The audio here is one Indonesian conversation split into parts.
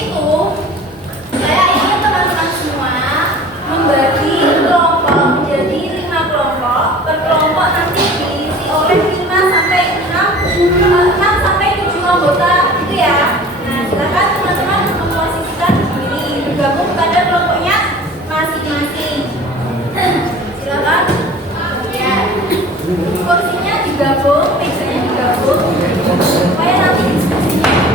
itu, saya ingin teman-teman semua membagi kelompok menjadi 5 kelompok. Per kelompok nanti diisi oleh 5 sampai 7 anggota gitu ya. Nah, silakan teman-teman memposisikan diri bergabung pada kelompoknya masing-masing. Silakan. Ya. Kursinya digabung, mejanya digabung supaya nanti diskusinya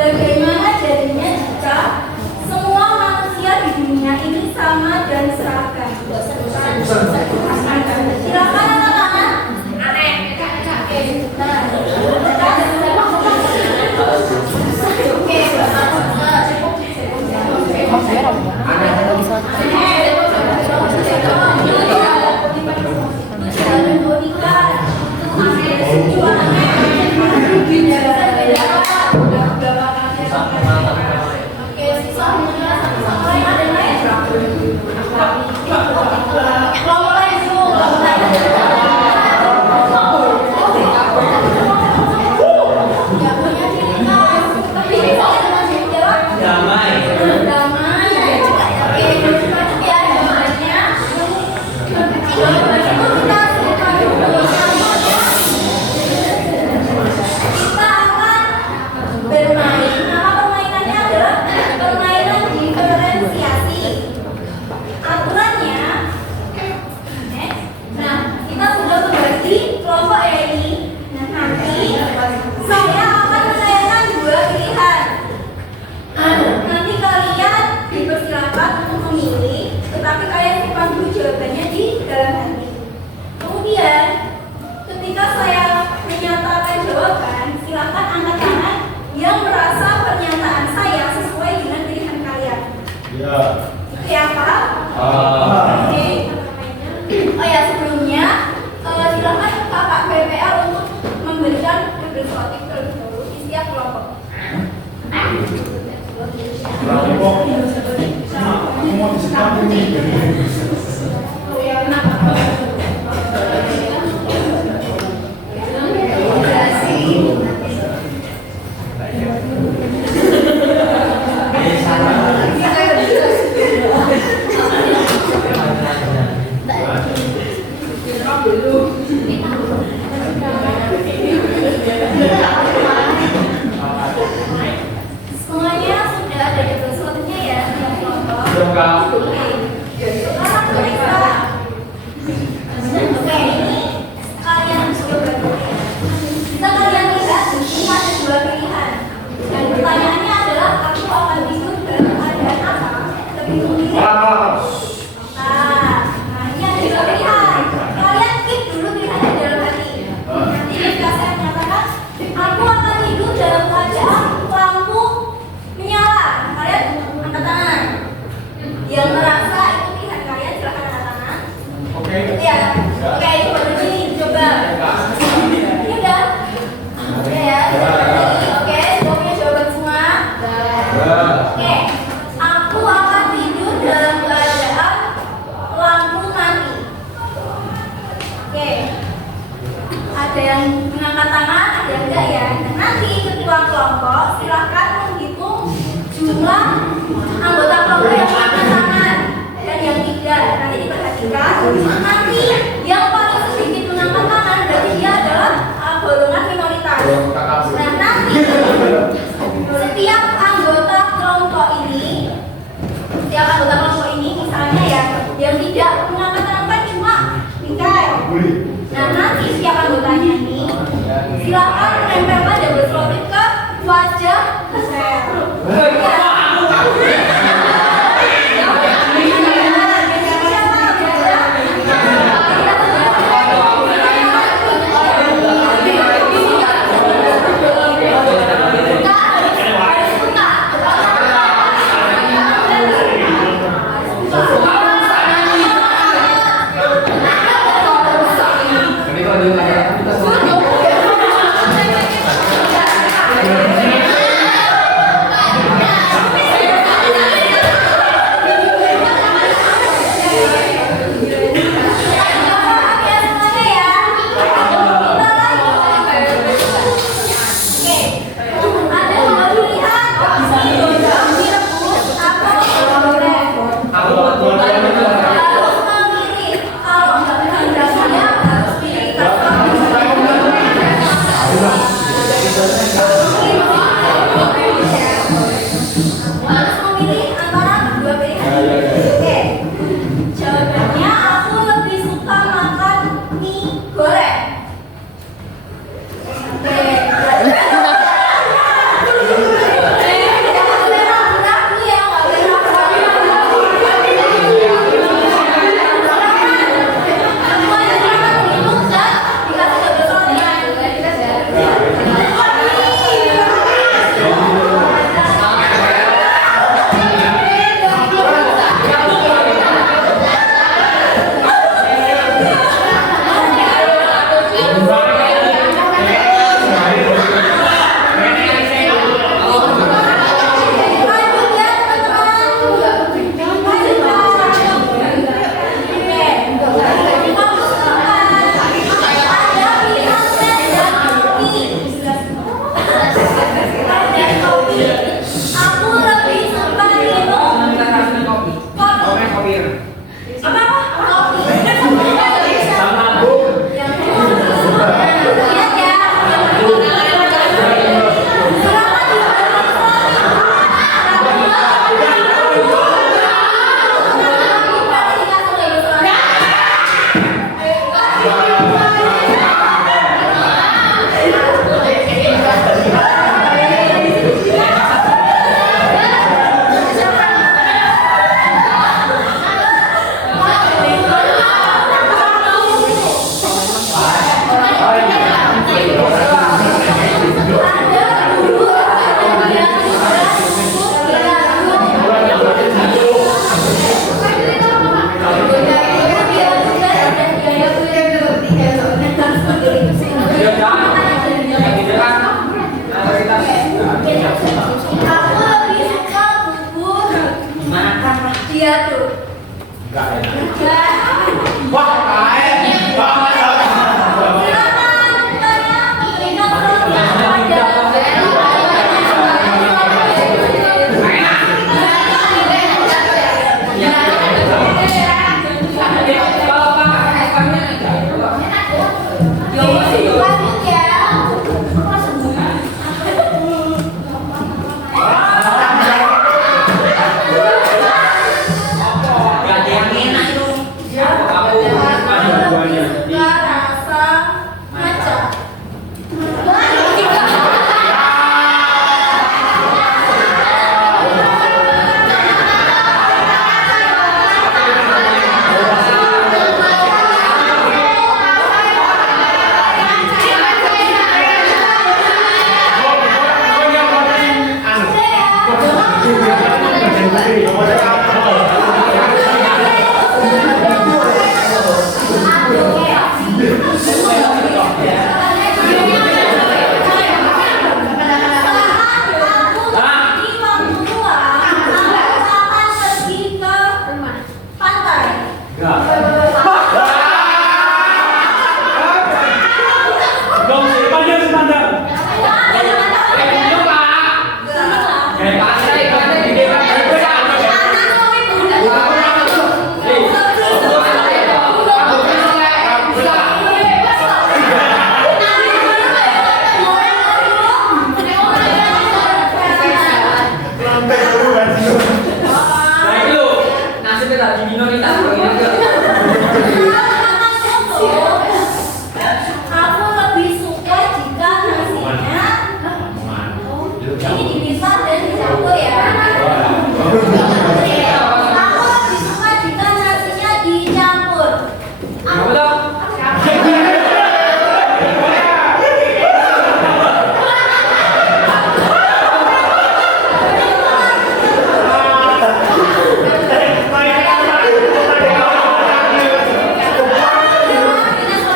bagaimana jadinya jika semua manusia di dunia ini sama dan seragam? Silakan anak-anak. Nah, ini ada dua pilihan. ada yang mengangkat tangan, ada yang enggak ya. Nah, nanti ketua kelompok silahkan menghitung jumlah anggota kelompok yang mengangkat tangan dan yang tidak. Nanti diperhatikan. Nanti yang paling sedikit mengangkat tangan berarti dia adalah golongan minoritas. Nah, nanti setiap anggota kelompok ini misalnya ya, yang tidak mengangkat tangan kan cuma Mikael. Nah, nanti setiap anggotanya ini silakan menempelkan double selotip ke wajah Sel.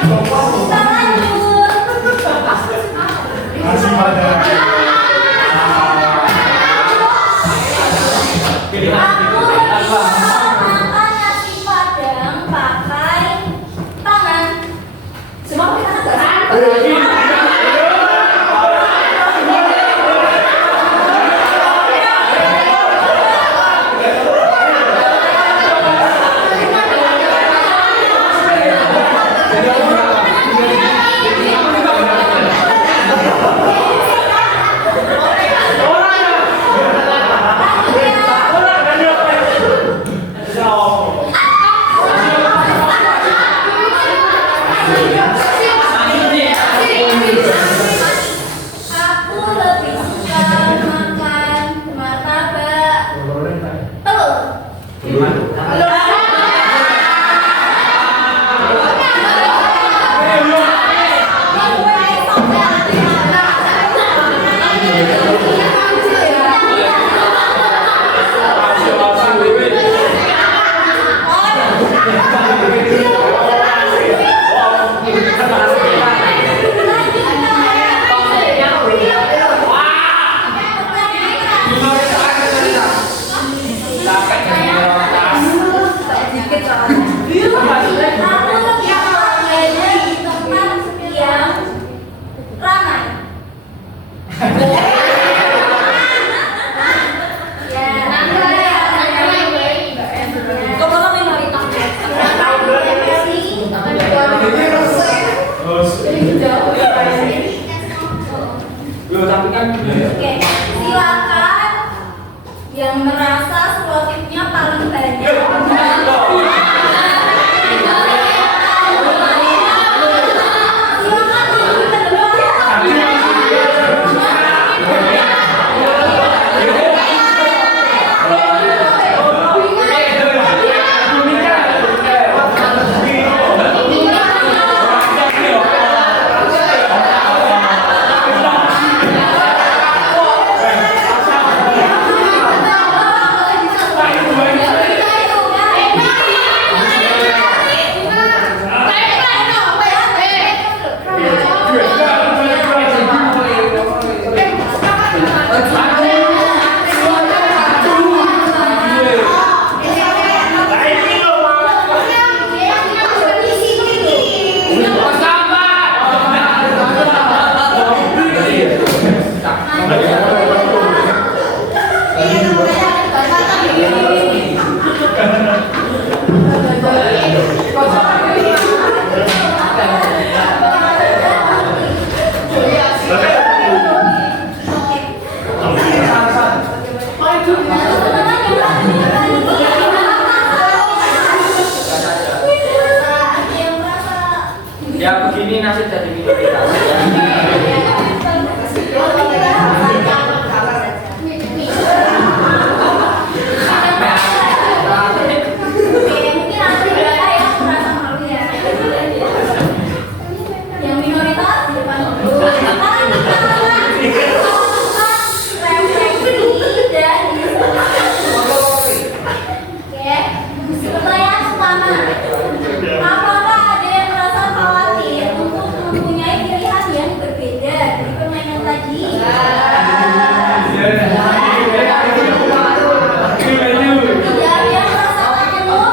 Kita lanjut. Nasi padang. Aku lebih suka makan nasi padang pakai tangan. Semua pakai tangan nggak sih? Aku lebih suka makan martabak telur. Oke, silakan yang merasa selotipnya paling banyak. Ya begini nasib dari minoritas. Yang minoritas di depan dulu. Pertanyaan pertama, apakah ada yang merasa khawatir untuk mempunyai pilihan yang berbeda dari permainan tadi? Tidak ada yang merasa takut?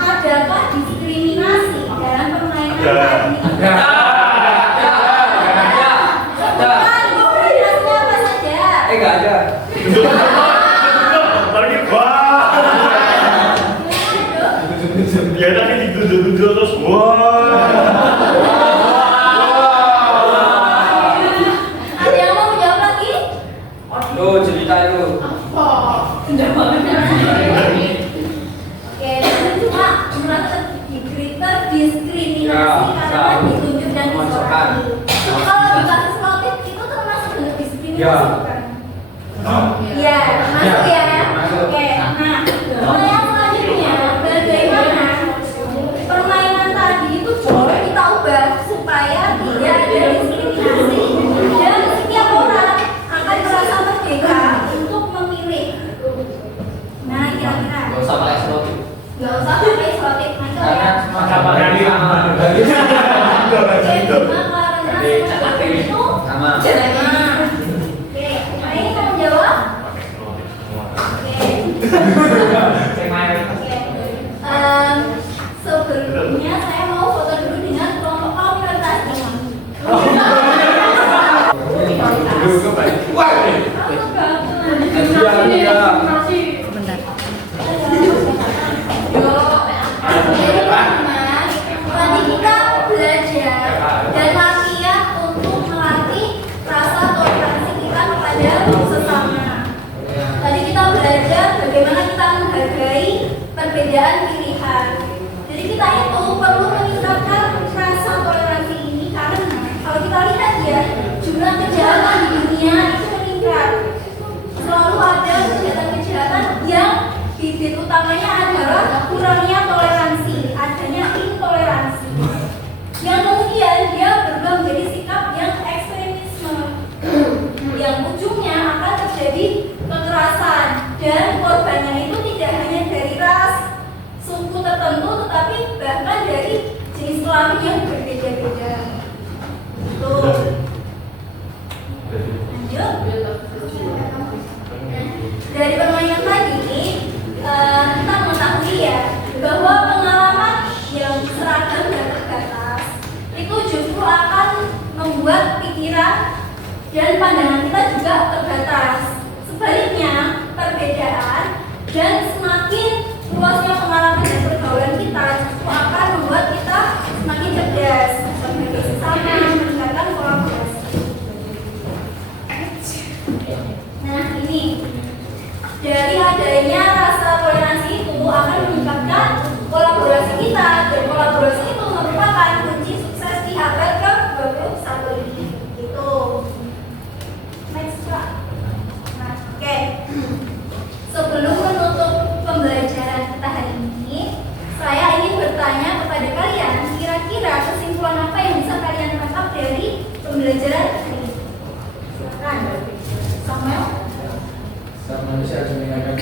Adakah diskriminasi dalam permainan tadi? Apa saja? Enggak ada. Lagi wah. Dia tadi digundul-gundul terus wah. Ada yang mau menjawab lagi? Tuh cerita itu. Oke, cuma merasa terdiskriminasi karena ditunjuk dan disoraki. Kalau dikasih selotip itu termasuk bentuk diskriminasi Ya. bukan? Iya, masuk ya. Masuk. Oke, nah pertanyaan selanjutnya, bagaimana permainan tadi itu boleh kita ubah supaya tidak ada diskriminasi? Maksud itu Sama. Oke, nah ini mau jawab? Oke. Sebelumnya saya mau foto dulu dengan kelompok komunitas ini. Jadi teman-teman, tadi kita belajar dan latihan untuk melatih rasa toleransi kita kepada sesama. Tadi kita belajar bagaimana kita menghargai perbedaan pilihan. Jadi kita itu perlu meningkatkan rasa toleransi ini karena kalau kita lihat ya, jumlah kejahatan di dunia itu meningkat. Selalu ada kejahatan-kejahatan yang bibit utamanya adalah kurangnya toleransi, adanya intoleransi. Yang kemudian dia berubah menjadi sikap yang ekstremisme, yang ujungnya akan terjadi kekerasan dan korbannya itu tidak hanya dari ras, suku tertentu, tetapi bahkan dari jenis kelamin yang berbeda-beda. Tuh. Lanjut. Dari permainan tadi kita mengetahui ya bahwa pengalaman yang seragam dan terbatas itu justru akan membuat pikiran dan pandangan kita juga terbatas. Sebaliknya, perbedaan dan semakin luasnya pengalaman dan pergaulan kita justru akan membuat kita semakin cerdas, menghargai sesama, meningkatkan kolaborasi. Nah ini, dari adanya rasa toleransi itu akan meningkatkan kolaborasi kita, dan kolaborasi itu merupakan kunci sukses di abad ke-21 ini. Gitu. Next, Pak. Nah, oke. Sebelum menutup pembelajaran kita hari ini, saya ingin bertanya kepada kalian, kira-kira kesimpulan apa yang bisa kalian tangkap dari pembelajaran hari ini? Silakan. Samuel. Manusia harus meninggalkan